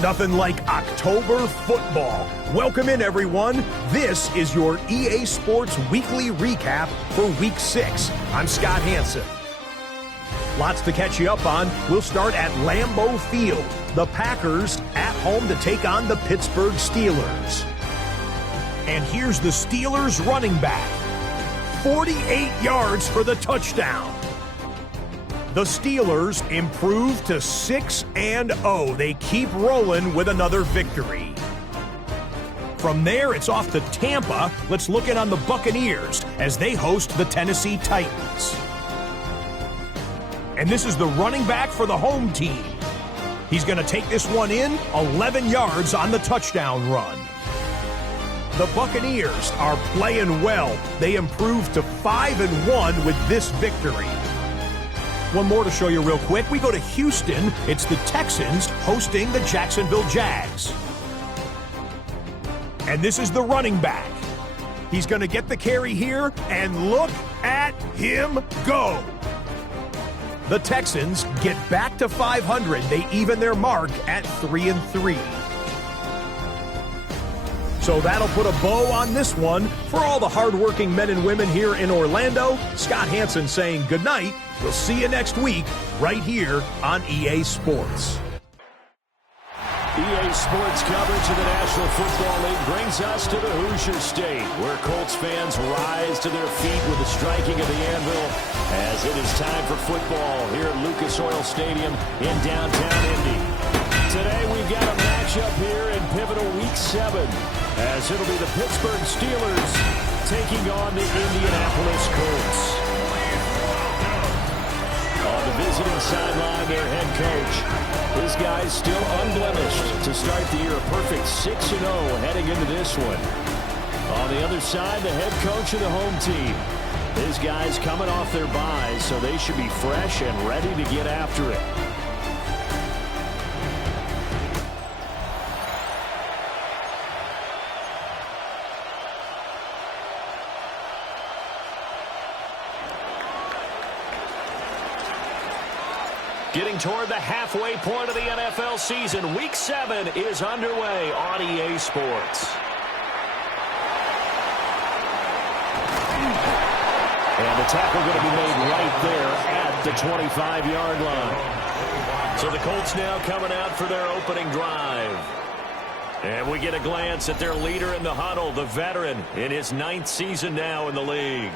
Nothing like October football. Welcome in, everyone. This is your EA Sports Weekly Recap for Week 6. I'm Scott Hansen. Lots to catch you up on. We'll start at Lambeau Field. The Packers at home to take on the Pittsburgh Steelers. And here's the Steelers running back. 48 yards for the touchdown. The Steelers improve to 6-0. They keep rolling with another victory. From there, it's off to Tampa. Let's look in on the Buccaneers as they host the Tennessee Titans. And this is the running back for the home team. He's going to take this one in, 11 yards on the touchdown run. The Buccaneers are playing well. They improved to 5-1 with this victory. One more to show you real quick. We go to Houston. It's the Texans hosting the Jacksonville Jags. And this is the running back. He's going to get the carry here, and look at him go. The Texans get back to 500. They even their mark at 3-3. So that'll put a bow on this one. For all the hardworking men and women here in Orlando, Scott Hansen saying good night. We'll see you next week right here on EA Sports. EA Sports coverage of the National Football League brings us to the Hoosier State, where Colts fans rise to their feet with the striking of the anvil as it is time for football here at Lucas Oil Stadium in downtown Indy. Today we've got a matchup here in pivotal Week 7, as it'll be the Pittsburgh Steelers taking on the Indianapolis Colts. On the visiting sideline, their head coach. His guys still unblemished to start the year, a perfect 6-0 heading into this one. On the other side, the head coach of the home team. His guys coming off their byes, so they should be fresh and ready to get after it. Getting toward the halfway point of the NFL season, Week 7 is underway on EA Sports. And the tackle going to be made right there at the 25-yard line. So the Colts now coming out for their opening drive. And we get a glance at their leader in the huddle, the veteran in his 9th season now in the league.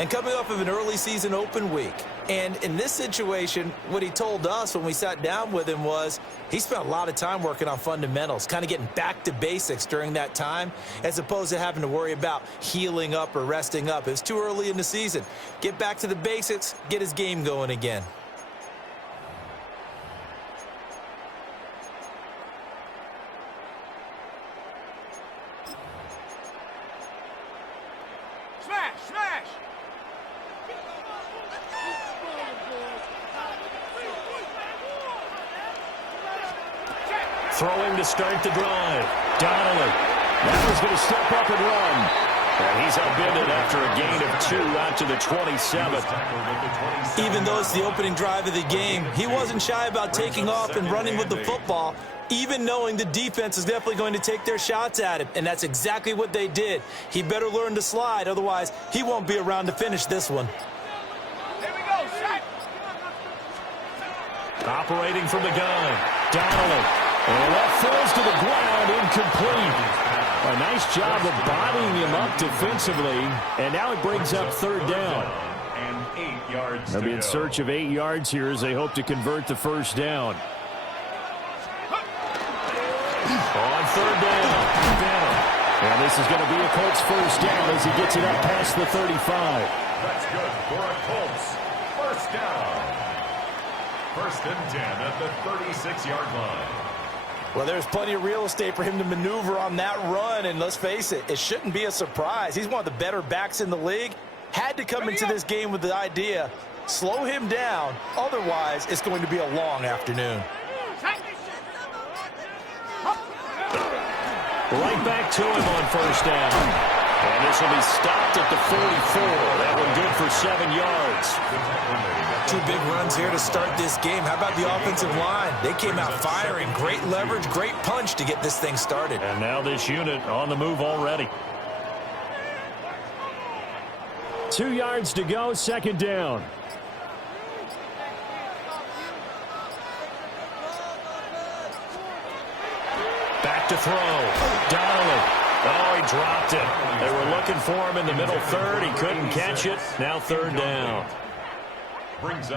And coming off of an early season open week. And in this situation, what he told us when we sat down with him was he spent a lot of time working on fundamentals, kind of getting back to basics during that time, as opposed to having to worry about healing up or resting up. It's too early in the season. Get back to the basics, get his game going again. Throwing to start the drive. Donnelly. That was going to step up and run. And he's upended after a gain of 2 out to the 27th. Even though it's the opening drive of the game, he wasn't shy about taking off and running with the football, even knowing the defense is definitely going to take their shots at him. And that's exactly what they did. He better learn to slide, otherwise he won't be around to finish this one. Here we go, shot. Operating from the gun. Donnelly. And that falls to the ground, incomplete. A nice job of bodying him up defensively. And now it brings up 3rd down. And 8 yards. They'll be in search of 8 yards here as they hope to convert the 1st down. On 3rd down. And this is going to be a Colts 1st down as he gets it up past the 35. That's good for a Colts 1st down. 1st and 10 at the 36-yard line. Well, there's plenty of real estate for him to maneuver on that run, and let's face it, it shouldn't be a surprise. He's one of the better backs in the league. Had to come into this game with the idea, slow him down, otherwise it's going to be a long afternoon. Right back to him on 1st down. And this will be stopped at the 44. That one good for 7 yards. 2 big runs here to start this game. How about the offensive line? They came out firing. Great leverage, great punch to get this thing started. And now this unit on the move already. 2 yards to go, second down. Back to throw. Donnelly. Oh, he dropped it. They were looking for him in the middle third. He couldn't catch it. Now third down.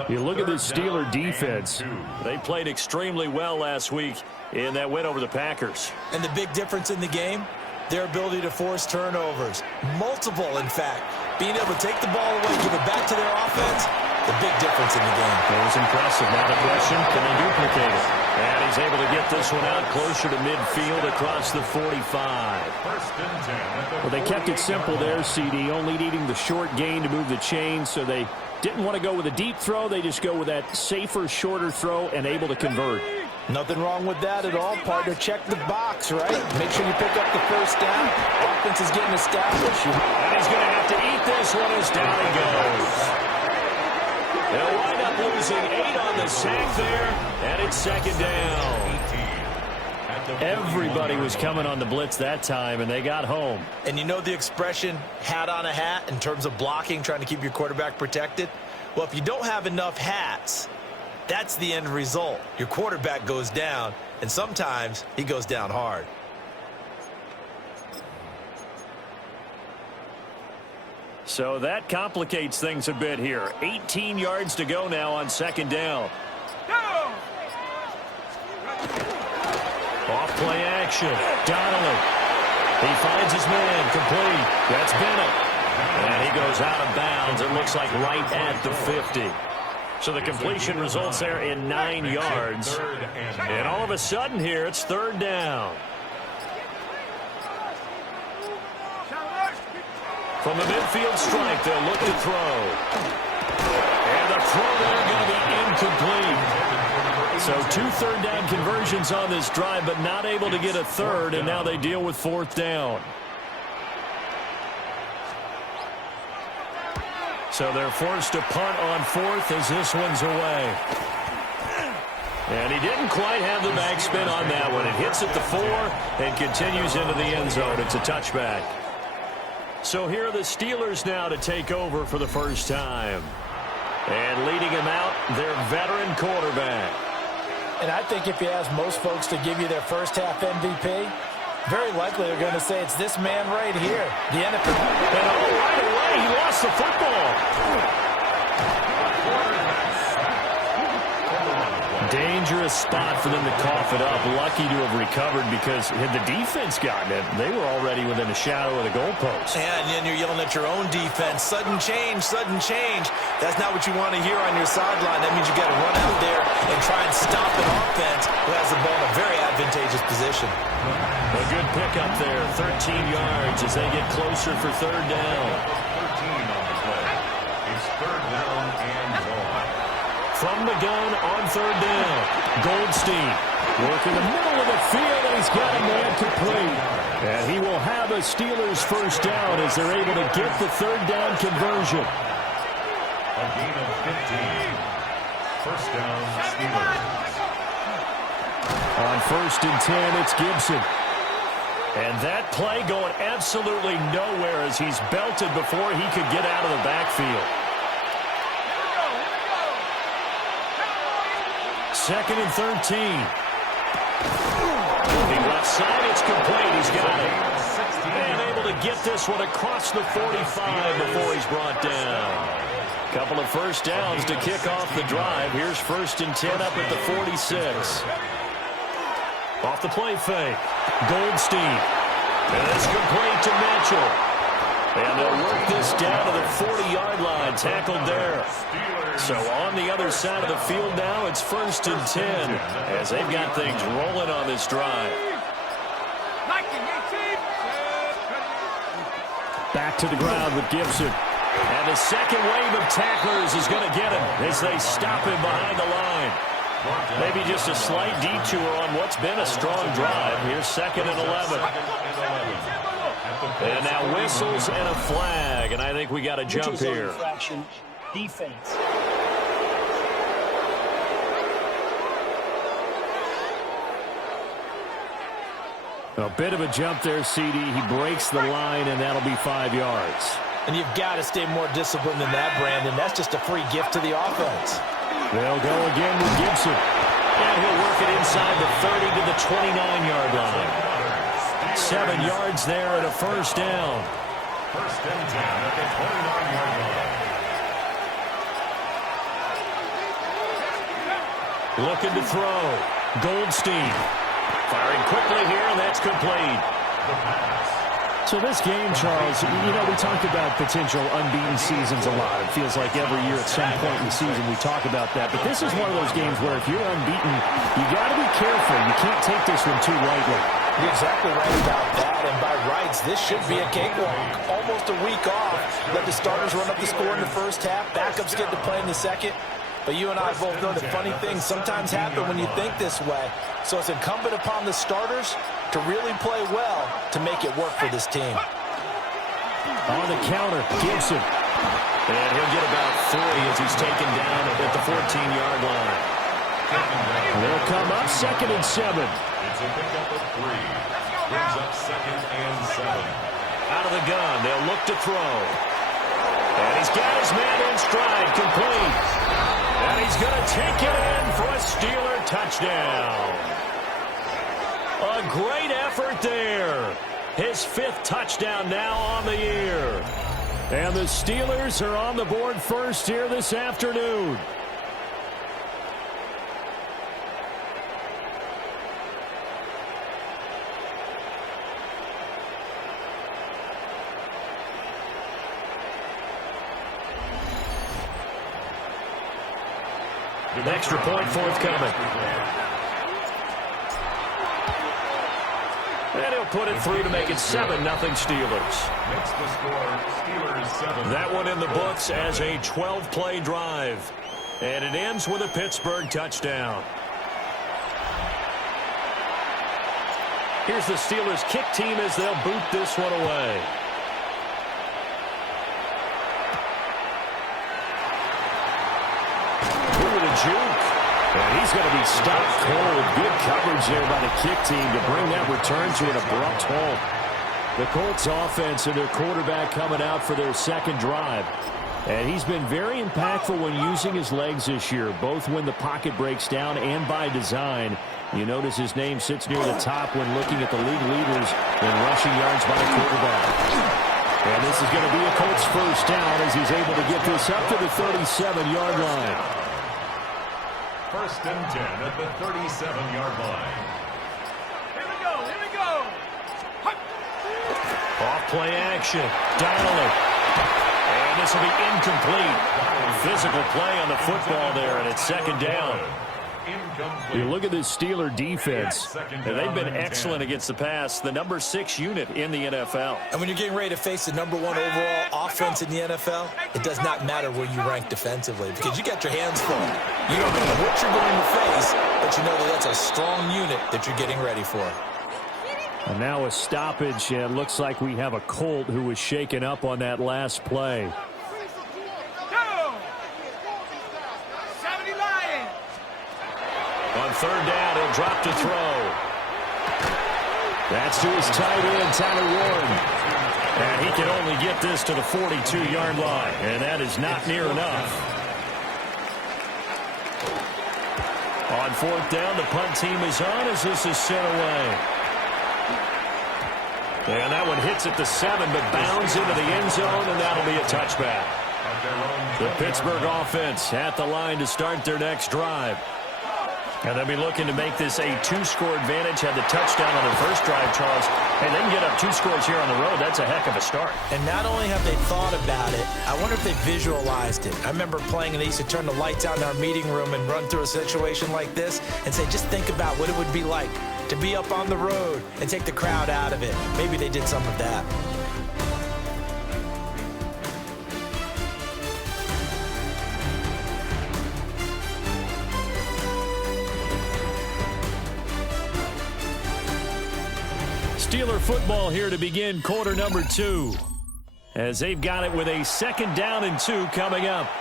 You look at this Steeler defense. They played extremely well last week in that win over the Packers. And the big difference in the game, their ability to force turnovers. Multiple, in fact. Being able to take the ball away, give it back to their offense, the big difference in the game. It was impressive. Now the question, can they duplicate it? And he's able to get this one out closer to midfield across the 45. Well, they kept it simple there, CD, only needing the short gain to move the chain, so they didn't want to go with a deep throw. They just go with that safer, shorter throw and able to convert. Nothing wrong with that at all, partner. Check the box, right? Make sure you pick up the first down. Offense is getting established. And he's going to have to eat this one as down he goes. They'll wind up losing 8 on the sack there, and it's second down. Everybody was coming on the blitz that time, and they got home. And you know the expression, hat on a hat, in terms of blocking, trying to keep your quarterback protected? Well, if you don't have enough hats, that's the end result. Your quarterback goes down, and sometimes he goes down hard. So that complicates things a bit here. 18 yards to go now on second down. Off play action. Donnelly. He finds his man. Complete. That's Bennett. And he goes out of bounds. It looks like right at the 50. So the completion results there in 9 yards. And all of a sudden here, it's third down. From the midfield strike, they'll look to throw. And the throw there going to be incomplete. So 2 third-down conversions on this drive, but not able to get a third, and now they deal with fourth down. So they're forced to punt on fourth as this one's away. And he didn't quite have the backspin on that one. It hits at the 4 and continues into the end zone. It's a touchback. So here are the Steelers now to take over for the first time. And leading him out, their veteran quarterback. And I think if you ask most folks to give you their first half MVP, very likely they're going to say it's this man right here, the NFL. And right away, he lost the football. Dangerous spot for them to cough it up. Lucky to have recovered because had the defense gotten it, they were already within a shadow of the goalpost. Yeah, and then you're yelling at your own defense. Sudden change, sudden change. That's not what you want to hear on your sideline. That means you got to run out there and try and stop an offense who has the ball in a very advantageous position. A good pickup there, 13 yards as they get closer for third down. 13 on the play. It's third down and 1. From the gun on third down, Goldstein working the middle of the field, and he's got a man complete. And he will have a Steelers first down as they're able to get the third down conversion. A gain of 15. First down, Steelers. On first and 10, it's Gibson. And that play going absolutely nowhere as he's belted before he could get out of the backfield. Second and 13. Moving left side, it's complete. He's got it. And able to get this one across the 45 before he's brought down. Couple of first downs to kick off the drive. Here's first and 10 up at the 46. Off the play fake. Goldstein. And it's complete to Mitchell. And they'll work this down to the 40-yard line. Tackled there. So on the other side of the field now, it's first and 10 as they've got things rolling on this drive. Back to the ground with Gibson. And the second wave of tacklers is going to get him as they stop him behind the line. Maybe just a slight detour on what's been a strong drive. Here's second and 11. And now whistles and a flag, and I think we got a jump here. Infraction, defense. A bit of a jump there, CD. He breaks the line, and that'll be 5 yards. And you've got to stay more disciplined than that, Brandon. That's just a free gift to the offense. They'll go again with Gibson. And he'll work it inside the 30 to the 29-yard line. 7 yards there and a first down. First and 10 at the 29-yard line. Looking to throw. Goldstein. Firing quickly here, and that's complete. So this game, Charles, you know, we talked about potential unbeaten seasons a lot. It feels like every year at some point in the season we talk about that. But this is one of those games where if you're unbeaten, you got to be careful. You can't take this one too lightly. You're exactly right about that. And by rights, this should be a cakewalk. Almost a week off. Let the starters run up the score in the first half. Backups get to play in the second. But you and I both know that funny things sometimes happen when you think this way. So it's incumbent upon the starters to really play well to make it work for this team. On the counter, Gibson. And he'll get about 3 as he's taken down at the 14-yard line. They'll come up 2nd and 7. It's a pickup of 3. Brings up 2nd and 7. Out of the gun, they'll look to throw. And he's got his man in stride, complete. And he's going to take it in for a Steeler touchdown. A great effort there. His 5th touchdown now on the year. And the Steelers are on the board first here this afternoon. An extra point forthcoming. And he'll put it through to make it 7-0 Steelers. Makes the score Steelers 7. That one in the books as a 12-play drive. And it ends with a Pittsburgh touchdown. Here's the Steelers kick team as they'll boot this one away. Juke. And he's going to be stopped cold. Good coverage there by the kick team to bring that return to an abrupt halt. The Colts offense and their quarterback coming out for their second drive. And he's been very impactful when using his legs this year, both when the pocket breaks down and by design. You notice his name sits near the top when looking at the league leaders in rushing yards by the quarterback. And this is going to be a Colts first down as he's able to get this up to the 37-yard line. First and 10 at the 37-yard line. Here we go, here we go. Off play action. Donnelly. And this will be incomplete. Physical play on the football there, and it's 2nd down. You look at this Steeler defense, and they've been excellent against the pass, the number 6 unit in the NFL. And when you're getting ready to face the number 1 overall offense in the NFL, it does not matter where you rank defensively because you got your hands full. You don't know what you're going to face, but you know that that's a strong unit that you're getting ready for. And now a stoppage, and it looks like we have a Colt who was shaken up on that last play. On 3rd down, he'll drop to throw. That's to his tight end, Tyler Warren. And he can only get this to the 42-yard line, and that is not near enough. On 4th down, the punt team is on as this is sent away. And that one hits at the 7, but bounds into the end zone, and that'll be a touchback. The Pittsburgh offense at the line to start their next drive. And they'll be looking to make this a 2-score advantage. Had the touchdown on their first drive, Charles. And then get up 2 scores here on the road. That's a heck of a start. And not only have they thought about it, I wonder if they visualized it. I remember playing and they used to turn the lights out in our meeting room and run through a situation like this and say, just think about what it would be like to be up on the road and take the crowd out of it. Maybe they did some of that. Steeler football here to begin quarter number 2. As they've got it with a 2nd down and 2 coming up.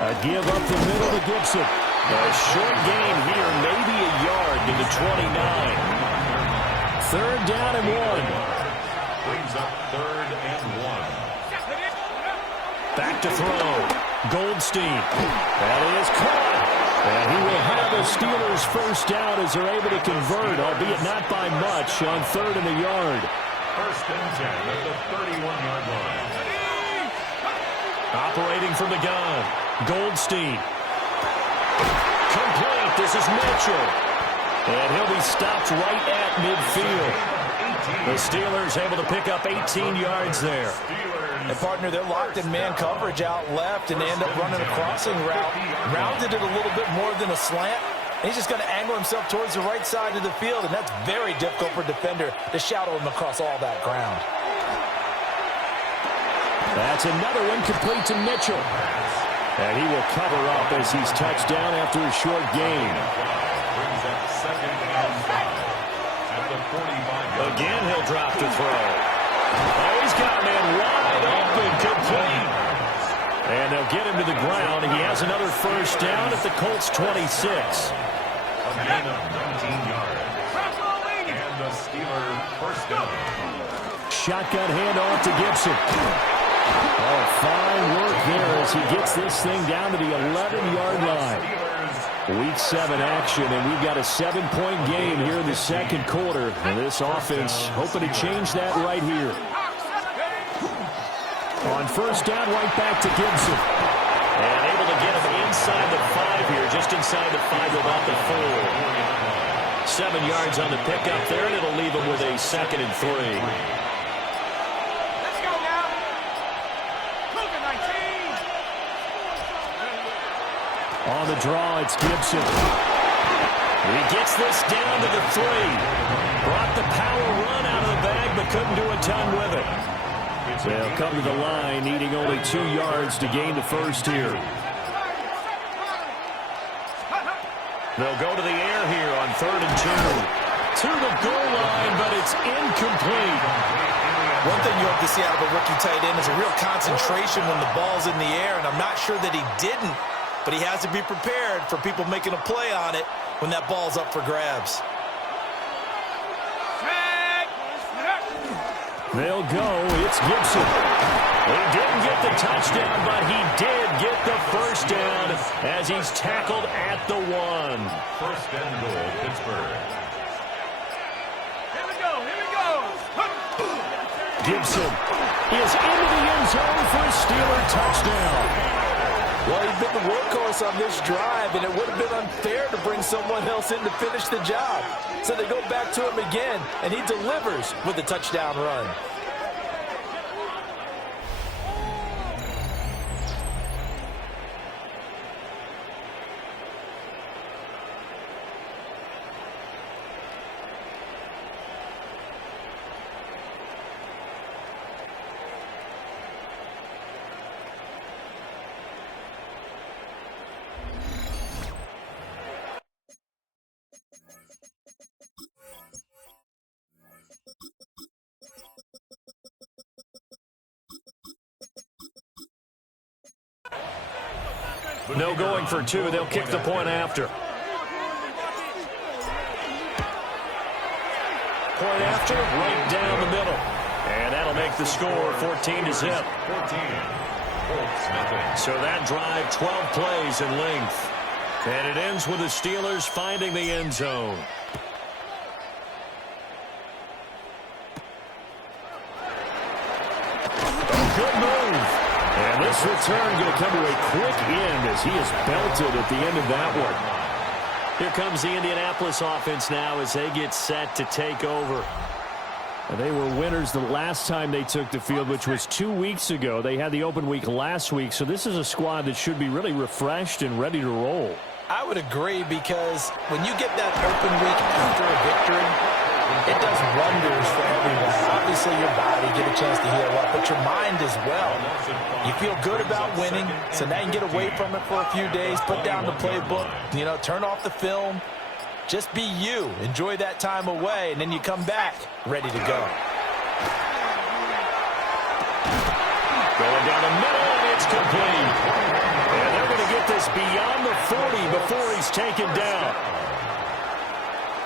A give up the middle to Gibson. A short gain here, maybe a yard to the 29. 3rd down and 1. Brings up 3rd and 1. Back to throw. Goldstein. That is caught. And he will have the Steelers' 1st down as they're able to convert, albeit not by much, on 3rd and a yard. 1st and 10 at the 31-yard line. Operating from the gun. Goldstein. Complete. This is Mitchell. And he'll be stopped right at midfield. The Steelers able to pick up 18 yards there. And, partner, they're locked in man coverage out left, and they end up running a crossing route. Rounded it a little bit more than a slant. And he's just going to angle himself towards the right side of the field, and that's very difficult for a defender to shadow him across all that ground. That's another one complete to Mitchell. And he will cover up as he's touched down after a short gain. Brings up 2nd and 5 at the 45-yard line. Again, he'll drop to throw. Oh, he's got a man wide open, complete. And they'll get him to the ground, and he has another 1st down at the Colts 26. A gain of 19 yards. And the Steeler 1st down. Shotgun handoff to Gibson. Oh, fine work there as he gets this thing down to the 11-yard line. Week 7 action, and we've got a 7-point game here in the 2nd quarter. And this offense hoping to change that right here. On 1st down, right back to Gibson. And able to get him inside the 5 here, just inside the 5 without the 4. 7 yards on the pickup there, and it'll leave him with a 2nd and 3. On the draw, it's Gibson. He gets this down to the 3. Brought the power run out of the bag, but couldn't do a ton with it. They'll come to the line, needing only 2 yards to gain the 1st here. They'll go to the air here on 3rd and 2. To the goal line, but it's incomplete. One thing you hope to see out of a rookie tight end is a real concentration when the ball's in the air, and I'm not sure that he didn't. But he has to be prepared for people making a play on it when that ball's up for grabs. They'll go. It's Gibson. He didn't get the touchdown, but he did get the 1st down as he's tackled at the 1. 1st and goal, Pittsburgh. Here we go. Here we go. Gibson is into the end zone for a Steeler touchdown. Well, he's been the workhorse on this drive, and it would have been unfair to bring someone else in to finish the job. So they go back to him again, and he delivers with a touchdown run. No going for 2. They'll kick the point after. Point after, right down the middle. And that'll make the score 14-0. 14. Colts, nothing. So that drive, 12 plays in length. And it ends with the Steelers finding the end zone. Good move. And this return going to come to a quick end as he is belted at the end of that one. Here comes the Indianapolis offense now as they get set to take over. And they were winners the last time they took the field, which was 2 weeks ago. They had the open week last week, so this is a squad that should be really refreshed and ready to roll. I would agree, because when you get that open week after a victory, It does wonders for everyone. Obviously, your body, get a chance to heal up, but your mind as well. You feel good about winning, so now you can get away from it for a few days, put down the playbook, turn off the film. Just be you. Enjoy that time away, and then you come back ready to go. Going down the middle, and it's complete. And they're going to get this beyond the 40 before he's taken down.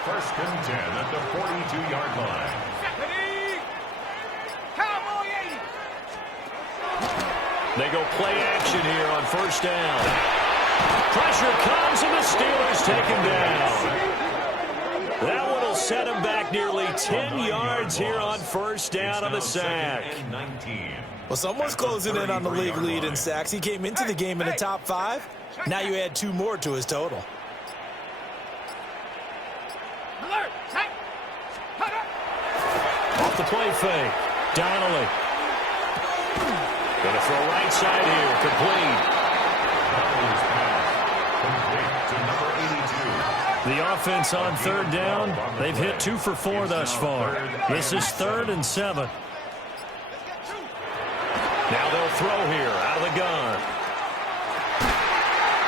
First and 10 at the 42-yard line. They go play action here on first down. Pressure comes, and the Steelers take him down. That one will set him back nearly 10 yards here on first down on the sack. Well, someone's closing in on the league lead in sacks. He came into the game in the top 5. Now you add 2 more to his total. Off the play fake. Donnelly. Going to throw right side here. Complete. The offense on third down. They've hit 2 for 4 thus far. This is 3rd and 7. Now they'll throw here out of the gun.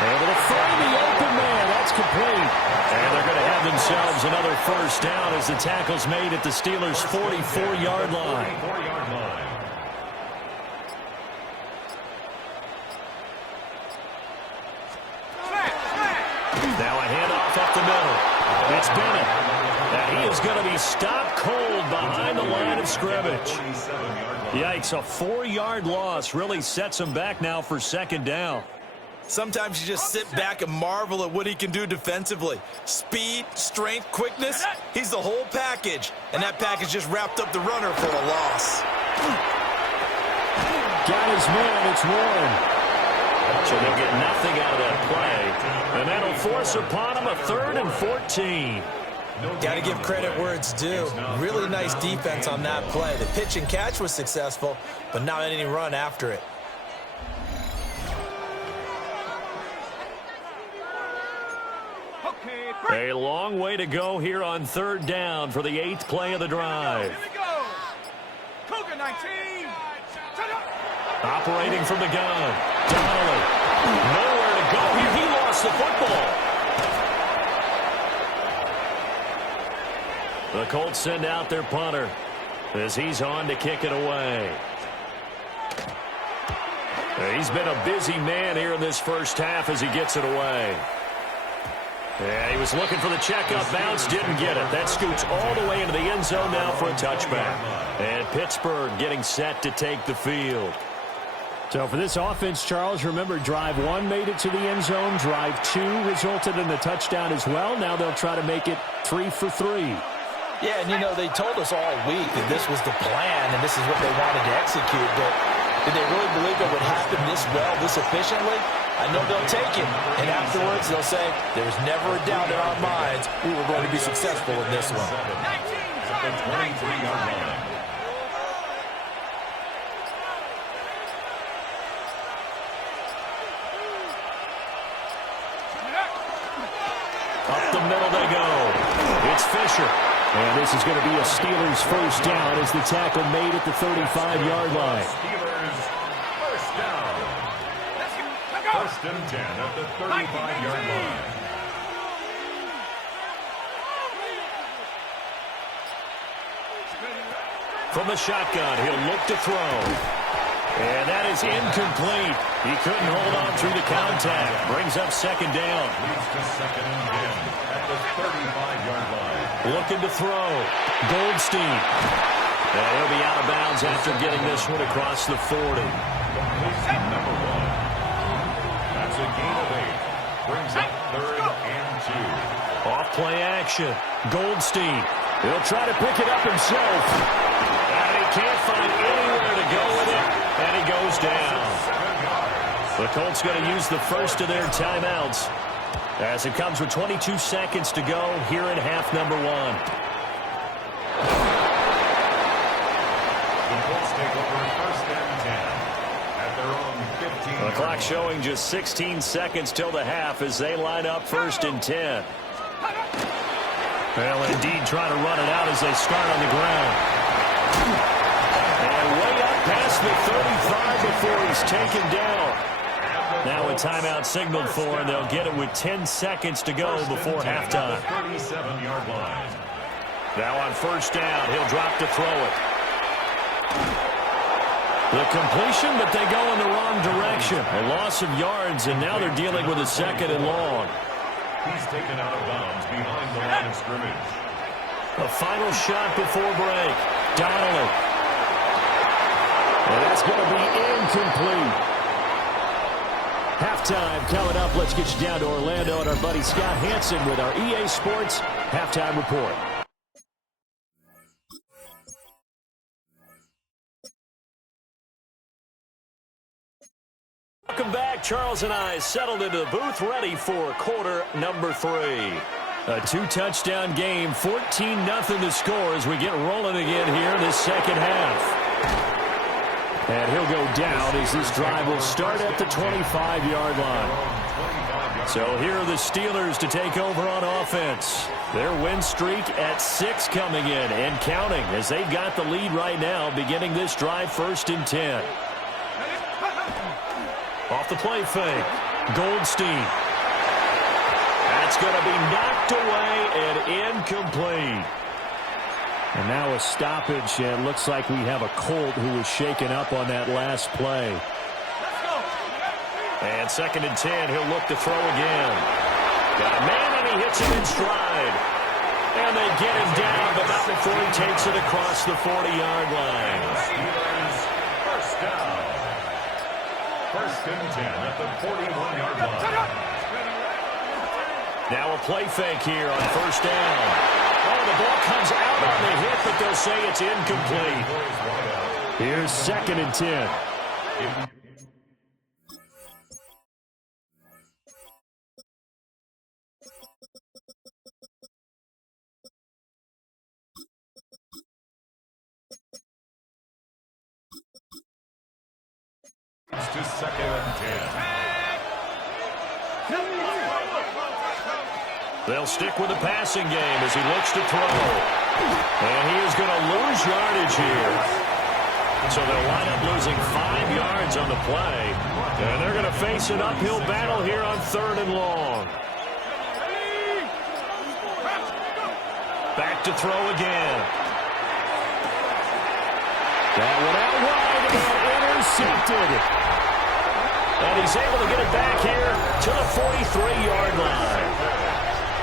Able to find the open man. That's complete. And they're going to have themselves another first down as the tackle's made at the Steelers' 44-yard line. Now a handoff up the middle. It's Bennett. Now he is going to be stopped cold behind the line of scrimmage. Yikes, a 4-yard loss really sets him back now for second down. Sometimes you just sit back and marvel at what he can do defensively. Speed, strength, quickness, he's the whole package. And that package just wrapped up the runner for a loss. Got his man, it's Warren. So they'll get nothing out of that play. And that'll force upon him a 3rd and 14. Got to give credit where it's due. Really nice defense on that play. The pitch and catch was successful, but not any run after it. A long way to go here on third down for the 8th play of the drive. Here we go. Cougar 19. Operating from the gun. Donnelly. Nowhere to go here. He lost the football. The Colts send out their punter as he's on to kick it away. He's been a busy man here in this first half as he gets it away. Yeah, he was looking for the checkup bounce, didn't get it. That scoots all the way into the end zone now for a touchback. And Pittsburgh getting set to take the field. So for this offense, Charles, remember drive 1 made it to the end zone. Drive 2 resulted in a touchdown as well. Now they'll try to make it 3 for 3. Yeah, and they told us all week that this was the plan and this is what they wanted to execute. But did they really believe it would happen this well, this efficiently? I know they'll take it, and afterwards they'll say, there's never a doubt in our minds we were going to be successful in this one. At the 23-yard line. Up the middle they go. It's Fisher. And this is going to be a Steelers first down as the tackle made at the 35-yard line. Steelers first down. First and 10 at the 35-yard line. From the shotgun, he'll look to throw. And that is incomplete. He couldn't hold on through the contact. Brings up second down. Leads to second and 10 at the 35-yard line. Looking to throw. Goldstein. And he'll be out of bounds after getting this one across the 40. Completion number 1. That's a gain of 8. Brings up third and 2. Off play action. Goldstein. He'll try to pick it up himself. And he can't find anywhere to go with it. And he goes down. The Colts going to use the first of their timeouts as it comes with 22 seconds to go here in half number 1. The Colts take over first and 10 at their own 15. The clock showing just 16 seconds till the half as they line up first and 10. They'll indeed try to run it out as they start on the ground. And way up past the 35 before he's taken down. Now a timeout signaled for, and they'll get it with 10 seconds to go before halftime. 37-yard line. Now on first down, he'll drop to throw it. The completion, but they go in the wrong direction. A loss of yards, and now they're dealing with a second and long. He's taken out of bounds behind the line of scrimmage. A final shot before break. Donnelly. And that's going to be incomplete. Halftime coming up. Let's get you down to Orlando and our buddy Scott Hansen with our EA Sports Halftime Report. Welcome back. Charles and I settled into the booth, ready for quarter number 3. A 2-touchdown game, 14-0 the score as we get rolling again here in this second half. And he'll go down as this drive will start at the 25-yard line. So here are the Steelers to take over on offense. Their win streak at 6 coming in and counting as they've got the lead right now, beginning this drive 1st and 10. Off the play fake. Goldstein. That's going to be knocked away and incomplete. And now a stoppage, and looks like we have a Colt who was shaken up on that last play. And 2nd and 10, he'll look to throw again. Got a man, and he hits him in stride. And they get him down, but not before he takes it across the 40-yard line. First down. 1st and 10 at the 41-yard line. Now a play fake here on first down. Oh, the ball comes out on the hit, but they'll say it's incomplete. Here's 2nd and 10. To 2nd and 10. They'll stick with the passing game as he looks to throw. And he is going to lose yardage here. So they'll wind up losing 5 yards on the play. And they're going to face an uphill battle here on 3rd and long. Back to throw again. That one out wide and intercepted. And he's able to get it back here to the 43-yard line.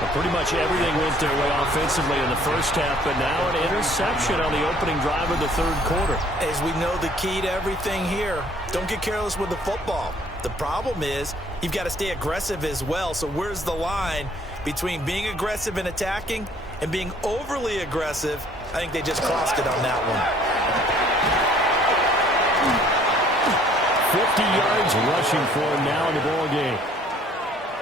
But pretty much everything went their way offensively in the first half, but now an interception on the opening drive of the 3rd quarter. As we know, the key to everything here, don't get careless with the football. The problem is you've got to stay aggressive as well. So where's the line between being aggressive and attacking and being overly aggressive? I think they just crossed it on that one. 50 yards rushing for him now in the ball game.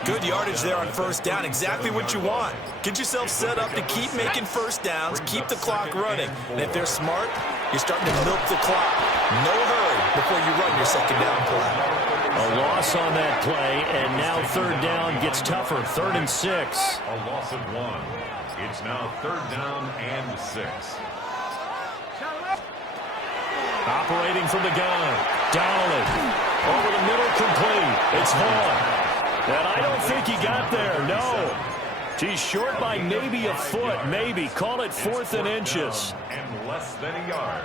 Good yardage there on first down. Exactly what you want. Get yourself set up to keep making first downs, keep the clock running. And if they're smart, you're starting to milk the clock. No hurry before you run your second down play. A loss on that play, and now 3rd down gets tougher. 3rd and 6. A loss of 1. It's now 3rd down and 6. Operating from the gun. Donnelly. Over the middle, complete. It's Vaughn. And I don't think he got there, no. He's short by maybe a foot, maybe. Call it 4th and inches. And less than a yard.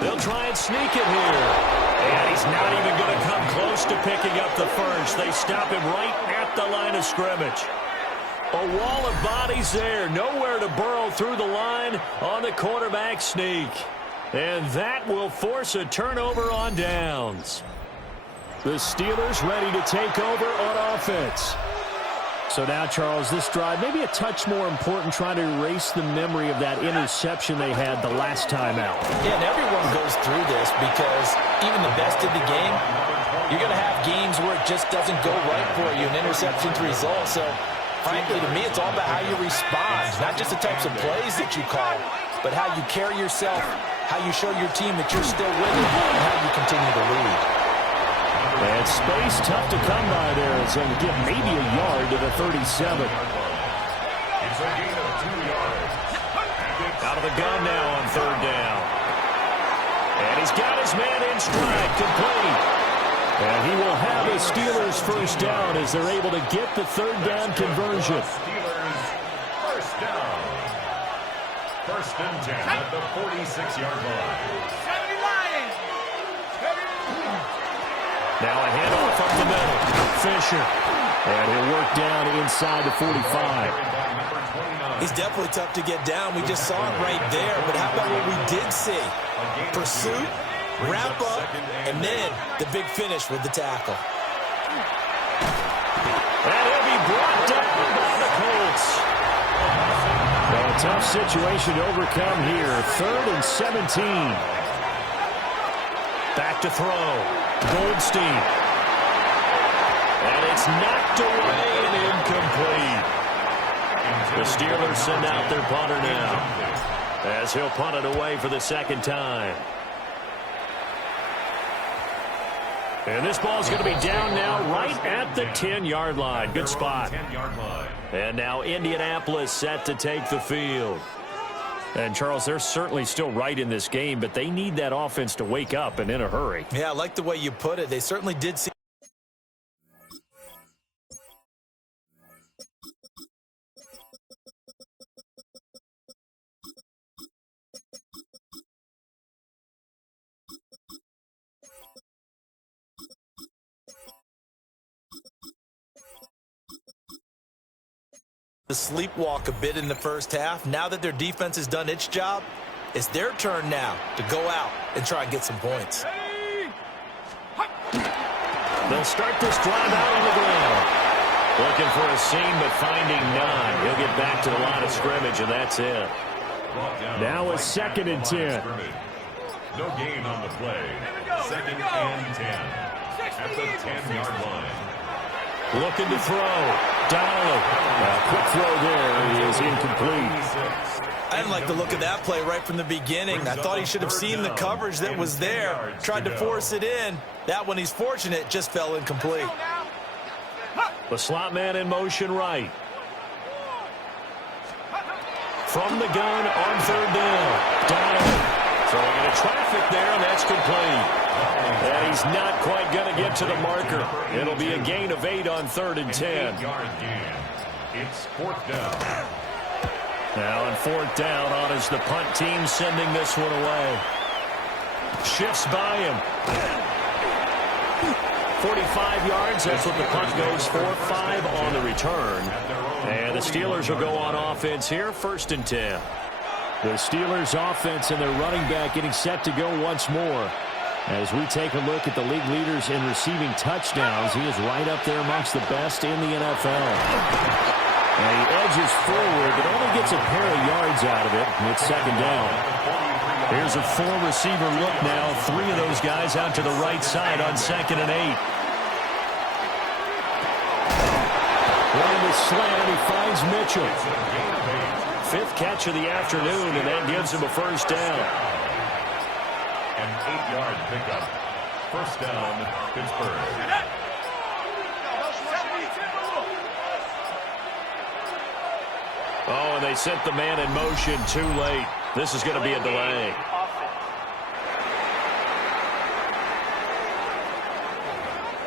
They'll try and sneak it here. And he's not even going to come close to picking up the first. They stop him right at the line of scrimmage. A wall of bodies there. Nowhere to burrow through the line on the quarterback sneak. And that will force a turnover on downs. The Steelers ready to take over on offense. So now, Charles, this drive maybe a touch more important, trying to erase the memory of that interception they had the last time out. Yeah, and everyone goes through this because even the best in the game, you're going to have games where it just doesn't go right for you, and interceptions result. So, frankly, to me, it's all about how you respond, not just the types of plays that you call, but how you carry yourself, how you show your team that you're still winning, and how you continue to lead. Number And space tough to come by there. It's going to give maybe a yard to the 37. It's a gain of 2 yards. Out of the gun now on third down. And he's got his man in stride, complete. And he will have the Steelers first down as they're able to get the third down conversion. Steelers first down. First and 10 at the 46-yard line. 70 Lions. Now a handoff up the middle. Fisher. And he'll work down inside the 45. He's definitely tough to get down. We just saw it right there. But how about what we did see? Pursuit, wrap up, and then the big finish with the tackle. And he'll be brought down by the Colts. Well, a tough situation to overcome here. 3rd and 17. Back to throw. Goldstein. And it's knocked away and incomplete. The Steelers send out their punter now, as he'll punt it away for the second time. And this ball's going to be down now right at the 10-yard line. Good spot. And now Indianapolis set to take the field. And, Charles, they're certainly still right in this game, but they need that offense to wake up and in a hurry. Yeah, I like the way you put it. They certainly did see. To sleepwalk a bit in the first half. Now that their defense has done its job, it's their turn now to go out and try and get some points. They'll start this drive out on the ground. Looking for a seam, but finding none. He'll get back to the line of scrimmage, and that's it. Now it's 2nd and 10. No gain on the play. 2nd and 10 at the 10-yard line. Looking to throw. Donnelly. Quick throw there is incomplete. I didn't like the look of that play right from the beginning. I thought he should have seen the coverage that was there. Tried to force it in. That one, he's fortunate, just fell incomplete. The slot man in motion right. From the gun on third down. Donnelly. Throwing into traffic there, and that's complete. And he's not quite going to get to the marker. It'll be a gain of 8 on 3rd and 10. It's 4th down. Now on 4th down, on is the punt team sending this one away. Shifts by him. 45 yards, that's what the punt goes for. 5 on the return. And the Steelers will go on offense here, 1st and 10. The Steelers offense and their running back getting set to go once more. As we take a look at the league leaders in receiving touchdowns, he is right up there amongst the best in the NFL. And he edges forward, but only gets a pair of yards out of it. It's 2nd down. Here's a 4-receiver look now. 3 of those guys out to the right side on 2nd and 8. Running the slant, and he finds Mitchell. 5th catch of the afternoon, and that gives him a first down. An 8-yard pickup. First down, Pittsburgh. Oh, and they sent the man in motion too late. This is going to be a delay.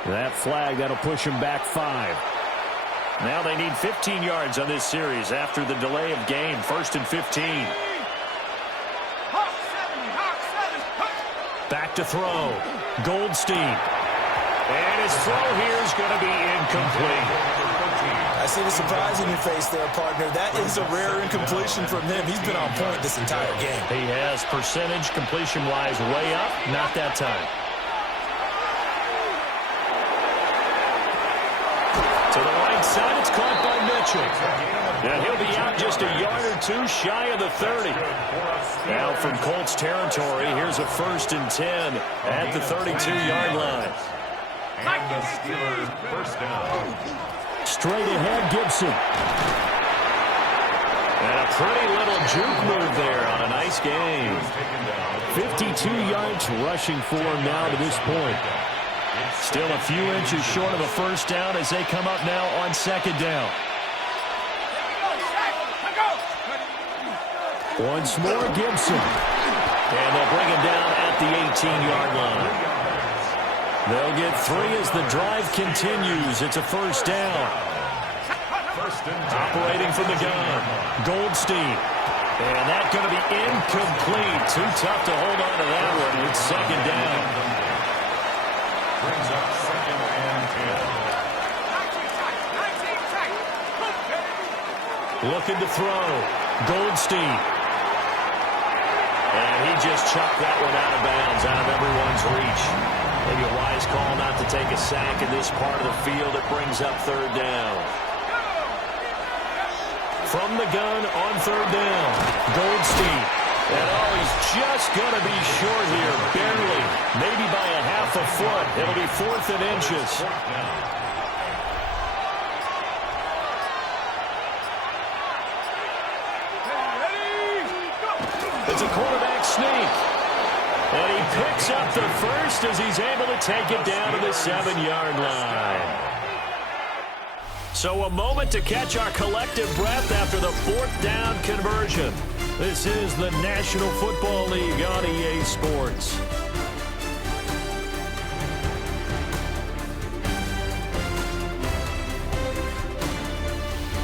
That flag, that'll push him back 5. Now they need 15 yards on this series after the delay of game. 1st and 15. Back to throw. Goldstein. And his throw here is going to be incomplete. I see the surprise in your face there, partner. That is a rare incompletion from him. He's been on point this entire game. He has. Percentage completion-wise way up. Not that time. To the right side, it's caught by Mitchell. And he'll be out just a yard or 2 shy of the 30. Now from Colts territory, here's a 1st and 10 at the 32-yard line. And the Steelers first down. Straight ahead, Gibson. And a pretty little juke move there on a nice game. 52 yards rushing for him now to this point. Still a few inches short of a first down as they come up now on second down. Once more, Gibson. And they'll bring him down at the 18-yard line. They'll get 3 as the drive continues. It's a first down. Operating from the gun, Goldstein. And that's going to be incomplete. Too tough to hold on to that one. It's second down. Brings up second and 10. Looking to throw. Goldstein. And he just chucked that one out of bounds, out of everyone's reach. Maybe a wise call not to take a sack in this part of the field. It brings up third down. From the gun on third down, Goldstein. And he's just going to be short here, barely. Maybe by a half a foot. It'll be 4th and inches. It's a quarterback sneak. And he picks up the first as he's able to take it down to the 7-yard line. So a moment to catch our collective breath after the 4th down conversion. This is the National Football League on EA Sports.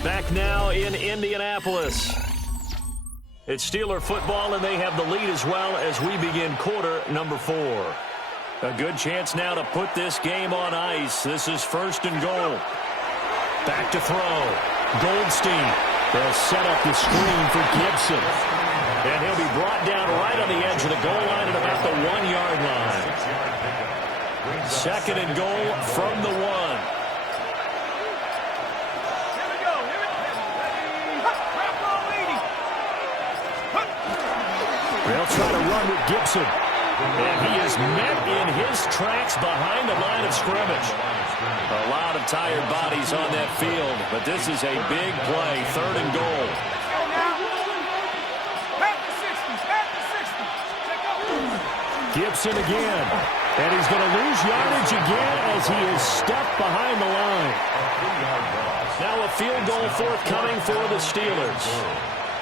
Back now in Indianapolis. It's Steeler football, and they have the lead as well as we begin quarter number 4. A good chance now to put this game on ice. This is 1st and goal. Back to throw. Goldstein. They'll set up the screen for Gibson. And he'll be brought down right on the edge of the goal line at about the 1-yard line. 2nd and goal from the 1. They'll try to run with Gibson. And he is met in his tracks behind the line of scrimmage. A lot of tired bodies on that field, but this is a big play, 3rd and goal. Gibson again, and he's going to lose yardage again as he is stuck behind the line. Now a field goal forthcoming for the Steelers.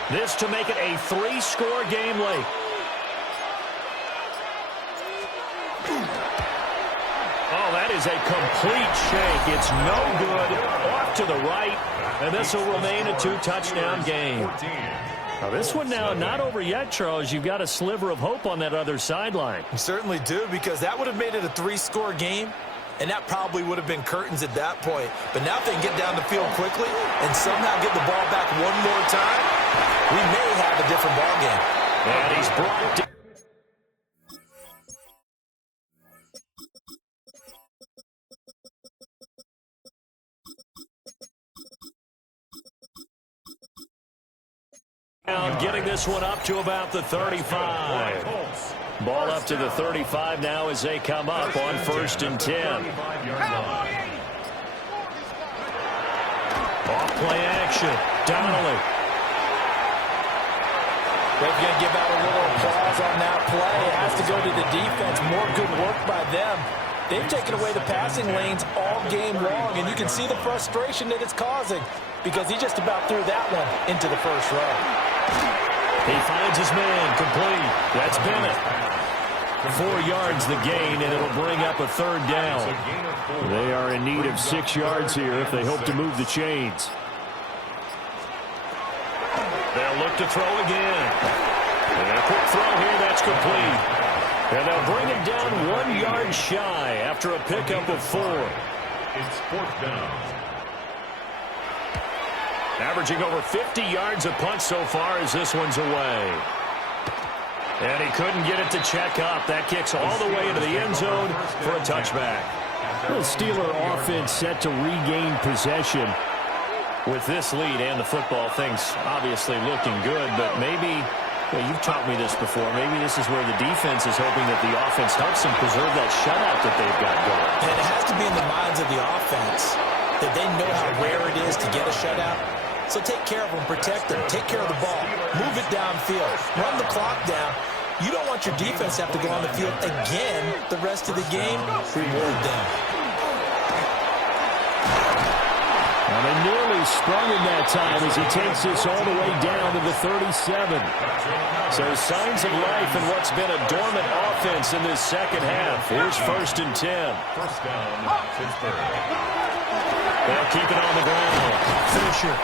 This to make it a 3-score game late. Oh, that is a complete shake. It's no good. Off to the right, and this will remain a 2-touchdown game. Now, this one now not over yet, Charles. You've got a sliver of hope on that other sideline. You certainly do, because that would have made it a 3-score game, and that probably would have been curtains at that point. But now if they can get down the field quickly and somehow get the ball back one more time, we may have a different ball game. And he's brought down. Getting this one up to about the 35. Ball up to the 35 now as they come up on 1st and 10. Off play action. Donnelly. They're going to give out a little applause on that play. It has to go to the defense. More good work by them. They've taken away the passing lanes all game long, and you can see the frustration that it's causing because he just about threw that one into the first row. He finds his man complete. That's Bennett. 4 yards the gain, and it'll bring up a 3rd down. They are in need of 6 yards here if they hope to move the chains. They'll look to throw again. And a quick throw here, that's complete. And they'll bring him down 1 yard shy after a pickup of 4. It's 4th down. Averaging over 50 yards a punt so far as this one's away. And he couldn't get it to check up. That kicks all the way into the end zone for a touchback. The Steeler offense set to regain possession. With this lead and the football, things obviously looking good, but maybe, well, you've taught me this before, maybe this is where the defense is hoping that the offense helps them preserve that shutout that they've got going. And it has to be in the minds of the offense that they know how rare it is to get a shutout. So take care of them, protect them, take care of the ball, move it downfield, run the clock down, You don't want your defense to have to go on the field again the rest of the game. Reward them. Well, they nearly sprung him that time as he takes this all the way down to the 37. So signs of life in what's been a dormant offense in this second half. Here's 1st and 10. First down, Pittsburgh. They'll keep it on the ground. Fisher.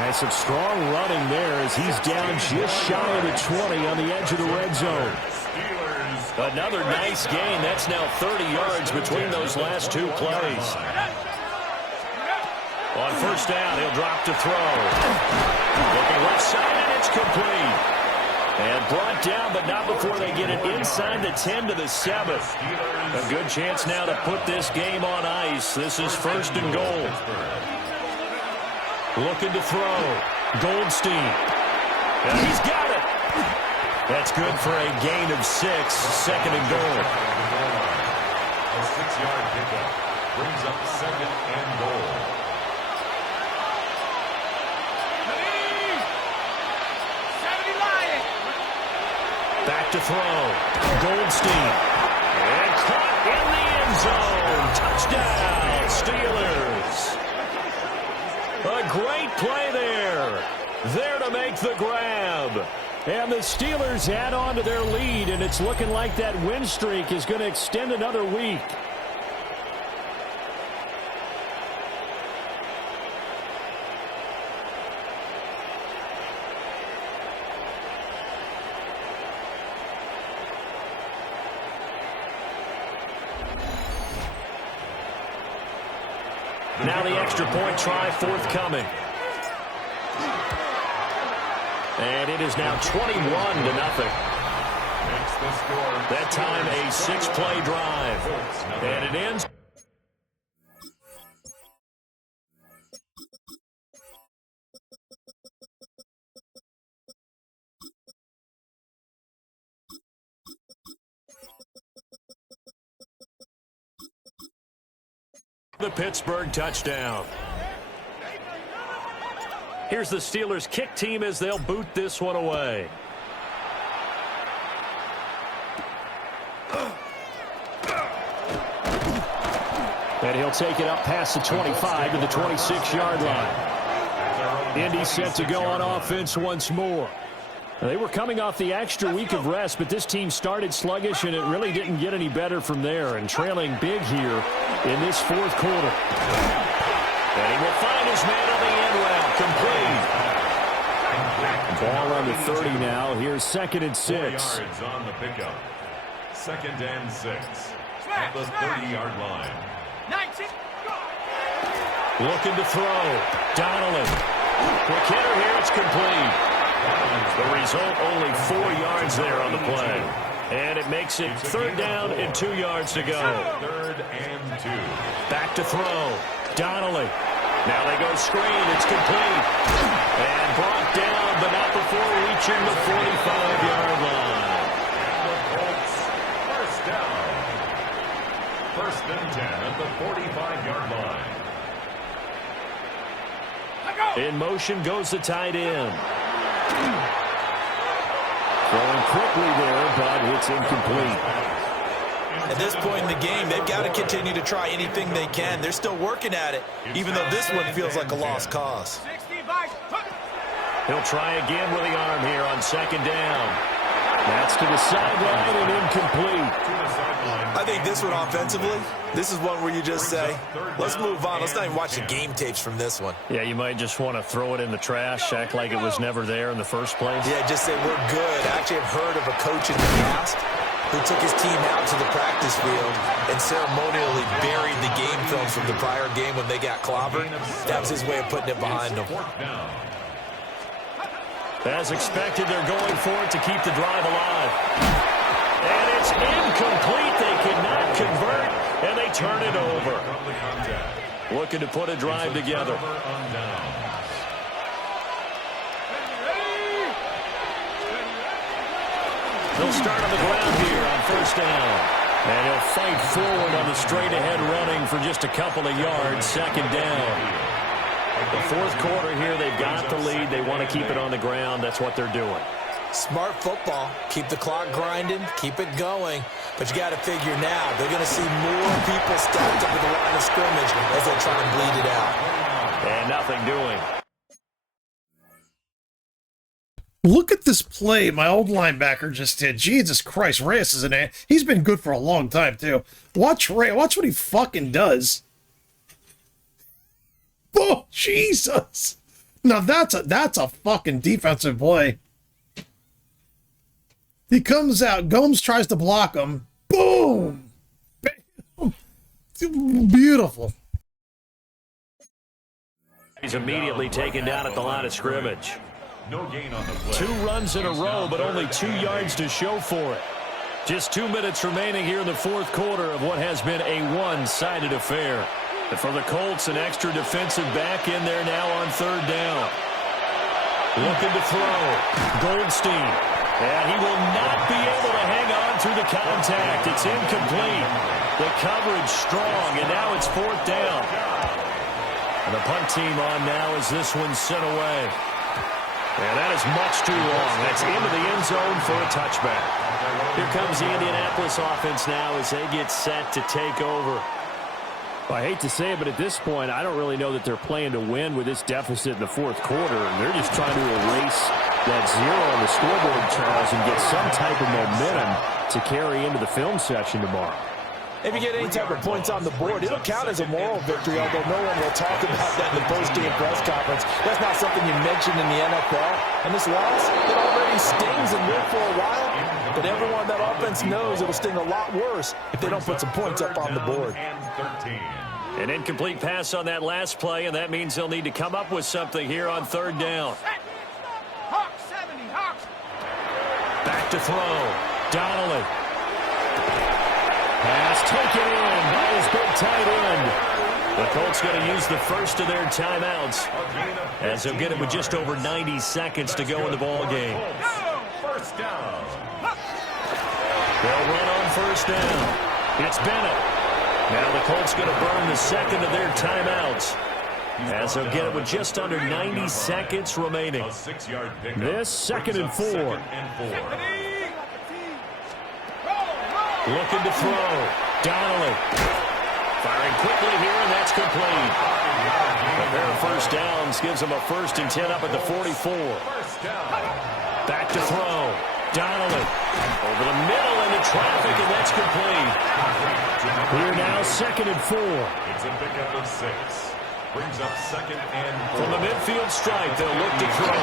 And some strong running there as he's down just shy of the 20 on the edge of the red zone. Another nice gain. That's now 30 yards between those last two plays. On 1st down, he'll drop to throw. Looking left side, and it's complete. And brought down, but not before they get it inside the 10 to the 7. A good chance now to put this game on ice. This is 1st and goal. Looking to throw. Goldstein. And he's got it. That's good for a gain of 6. 2nd and goal. A 6-yard pickup brings up 2nd and goal. Back to throw. Goldstein. And caught in the end zone. Touchdown, Steelers. A great play there. There to make the grab. And the Steelers add on to their lead, and it's looking like that win streak is going to extend another week. Now the extra point try forthcoming. And it is now 21-0. That time a 6-play drive. And it ends. The Pittsburgh touchdown. Here's the Steelers kick team as they'll boot this one away. And he'll take it up past the 25 to the 26-yard line. Indy set to go on offense once more. They were coming off the extra week of rest, but this team started sluggish, and it really didn't get any better from there, and trailing big here in this 4th quarter. And he will find his man on the end route, complete. Ball on the 30 now. Here's 2nd and 6. 4 yards on the pickup. 2nd and 6 at the 30-yard line. 19. Looking to throw. Donnelly. Quick hitter here. It's complete. The result, only 4 yards there on the play. And it makes it 3rd down and 2 yards to go. 3rd and 2. Back to throw. Donnelly. Now they go screen. It's complete. And brought down, but not before reaching the 45-yard line. The Colts, 1st down. 1st and 10 at the 45-yard line. In motion goes the tight end. Throwing quickly there, but it's incomplete. At this point in the game, they've got to continue to try anything they can. They're still working at it, even though this one feels like a lost cause. He'll try again with the arm here on 2nd down. That's to the sideline and incomplete. I think this one offensively, this is one where you just say, let's move on. Let's not even watch the game tapes from this one. Yeah, you might just want to throw it in the trash, act like it was never there in the first place. Yeah, just say we're good. I actually have heard of a coach in the past who took his team out to the practice field and ceremonially buried the game films from the prior game when they got clobbered. That was his way of putting it behind them. As expected, they're going for it to keep the drive alive. And it's incomplete. They cannot convert, and they turn it over. Looking to put a drive together. They'll start on the ground here on 1st down. And he'll fight forward on the straight-ahead running for just a couple of yards. 2nd down. The 4th quarter here, they've got the lead. They want to keep it on the ground. That's what they're doing. Smart football. Keep the clock grinding, keep it going. But you got to figure now, they're going to see more people stacked up at the line of scrimmage as they try and bleed it out. And nothing doing. Look at this play my old linebacker just did. Jesus Christ, Reyes is an ant. He's been good for a long time, too. Watch Reyes. Watch what he fucking does. Oh, Jesus. Now that's a fucking defensive play. He comes out. Gomes tries to block him. Boom! Bam. Beautiful. He's immediately taken down at the line of scrimmage. No gain on the play. 2 runs in a row, but only 2 yards to show for it. Just 2 minutes remaining here in the fourth quarter of what has been a one-sided affair. And for the Colts, an extra defensive back in there now on third down. Looking to throw. Goldstein. And he will not be able to hang on through the contact. It's incomplete. The coverage strong, and now it's fourth down. And the punt team on now as this one's sent away. And that is much too long. That's into the end zone for a touchback. Here comes the Indianapolis offense now as they get set to take over. I hate to say it, but at this point, I don't really know that they're playing to win with this deficit in the fourth quarter. They're just trying to erase that 0 on the scoreboard, Charles, and get some type of momentum to carry into the film session tomorrow. If you get any type of points on the board, it'll count as a moral victory, although no one will talk about that in the post-game press conference. That's not something you mention in the NFL. And this loss, it already stings and will for a while. But everyone on that offense knows it'll sting a lot worse if they don't put some points up on the board. An incomplete pass on that last play, and that means they'll need to come up with something here on third down. Hawks 70, Hawks. Back to throw. Donnelly. Pass taken in by his big tight end. The Colts going to use the first of their timeouts as they'll get it with just over 90 seconds to go in the ball game. First down. They'll run on first down. It's Bennett. Now the Colts going to burn the second of their timeouts as they'll get it with just under 90 seconds remaining. This second and 4. Looking to throw. Donnelly. Firing quickly here, and that's complete. A pair of first downs gives them a 1st and 10 up at the 44. Back to throw. Donnelly. Over the middle into traffic, and that's complete. Here now, 2nd and 4. It's a pickup of 6. Brings up 2nd and 4. From the midfield stripe, they'll look to throw.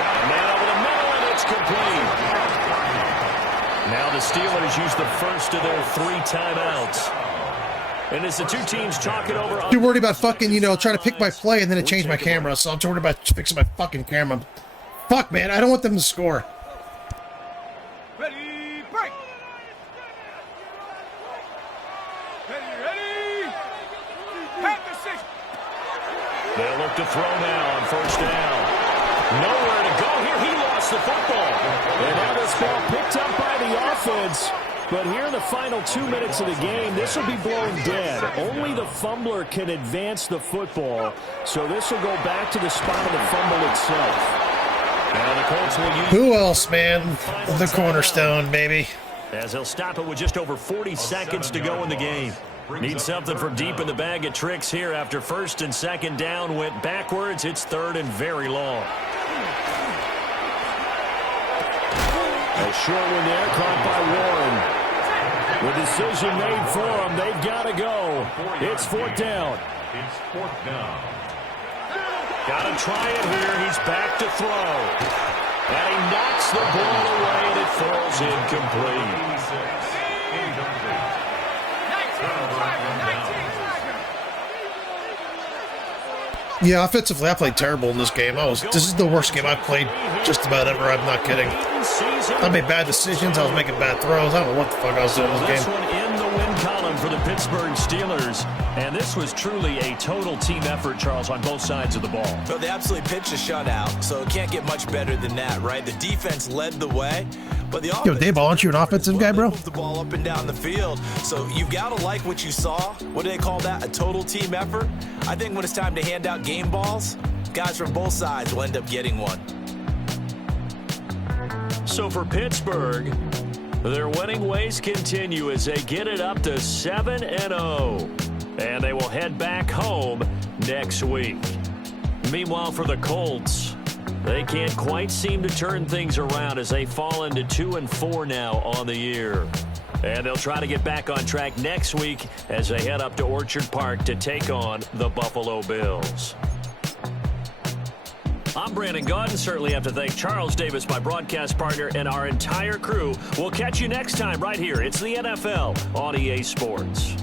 Got a man over the middle, and it's complete. Now the Steelers use the first of their 3 timeouts. And as the two teams talk it over... Too worried about fucking, trying to pick my play and then it changed my camera, so I'm too worried about fixing my fucking camera. Fuck, man, I don't want them to score. Ready, break. Ready. Have decision. They'll look to throw now on first down. Nowhere to go here. He lost the football. And now this ball picked up by the offense. But here in the final 2 minutes of the game, this will be blown dead. Only the fumbler can advance the football. So this will go back to the spot of the fumble itself. Now the Colts will use... Who else, man? The cornerstone, baby. As they'll stop it with just over 40 seconds to go in the game. Need something from deep in the bag of tricks here after 1st and 2nd down went backwards. It's 3rd and very long. A short one there, caught by Warren. The decision made for them. They've got to go. It's 4th down. It's 4th down. Got to try it here. He's back to throw. And he knocks the ball away, and it falls incomplete. 19, Yeah, offensively, I played terrible in this game. This is the worst game I've played just about ever. I'm not kidding. I made bad decisions. I was making bad throws. I don't know what the fuck I was doing in this This game. one in the win column for the Pittsburgh Steelers. And this was truly a total team effort, Charles, on both sides of the ball. So they absolutely pitched a shutout, so it can't get much better than that, right? The defense led the way, but the offense... Yo, Dave, aren't you an offensive guy, bro? Moved the ball up and down the field, so you've got to like what you saw. What do they call that? A total team effort? I think when it's time to hand out game balls, guys from both sides will end up getting one. So for Pittsburgh, their winning ways continue as they get it up to 7-0. And they will head back home next week. Meanwhile, for the Colts, they can't quite seem to turn things around as they fall into 2-4 now on the year. And they'll try to get back on track next week as they head up to Orchard Park to take on the Buffalo Bills. I'm Brandon Gaudin. Certainly have to thank Charles Davis, my broadcast partner, and our entire crew. We'll catch you next time right here. It's the NFL on EA Sports.